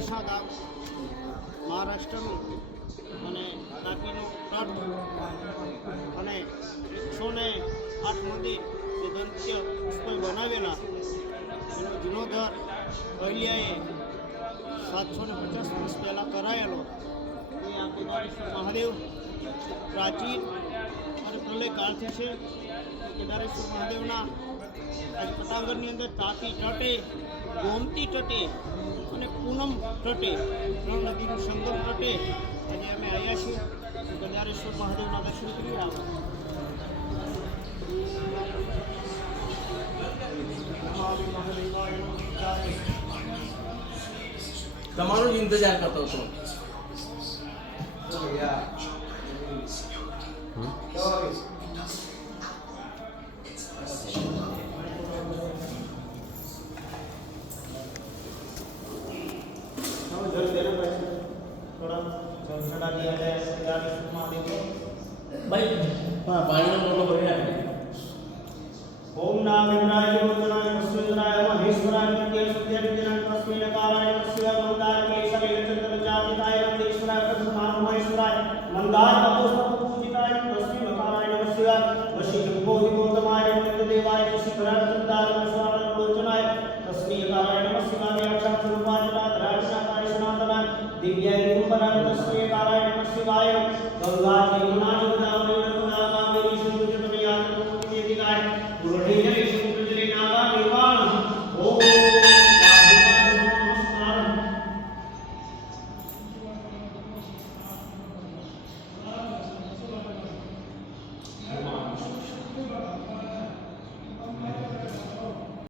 મોડાસા ગામ મહારાષ્ટ્રનું અને તાપીનું તટ અને 108 મંદિર જે દંત્ય પુષ્પોએ બનાવેલા એનો જીર્ણોદ્ધાર અહિલ્યાએ 750 વર્ષ પહેલાં કરાયેલો એ આ કેદારેશ્વર મહાદેવ પ્રાચીન અને પ્રલય કાળથી છે. કેદારેશ્વર મહાદેવના આજે પટાંગણની અંદર તાપી તટે, ગોમતી તટે અને પૂનમ તટે 3 નદીનું સંગમ તટે આજે અમે આવ્યા છીએ. કેદારેશ્વર મહાદેવના દર્શન કરી આવ્યા. તમારો જ ઇંતજાર કરતો હતો. પાણીનો લોટો ભરી નાખે. ओम नाम इंद्राय योजनाय वसुंधराय महेश्वराय नित्य सत्य तस्मै कालाय शिवाय मंदार केशवे चंद्र जातिताय नंदीश्वराय प्रथमां महेश्वराय मंदार तपोस्तु पूजिताय तस्मै कालाय नमः शिवाय वशिष्ठ बोधि गौतमाय नित्यदेवाय शिखराय चंदार स्वामी लोचनाय तस्मै कालाय नमः शिवाय अक्षर स्वरूपाय राजनाथाय सनातनाय दिव्याय कुंभराय तस्मै कालाय नमः शिवाय गंगा यमुना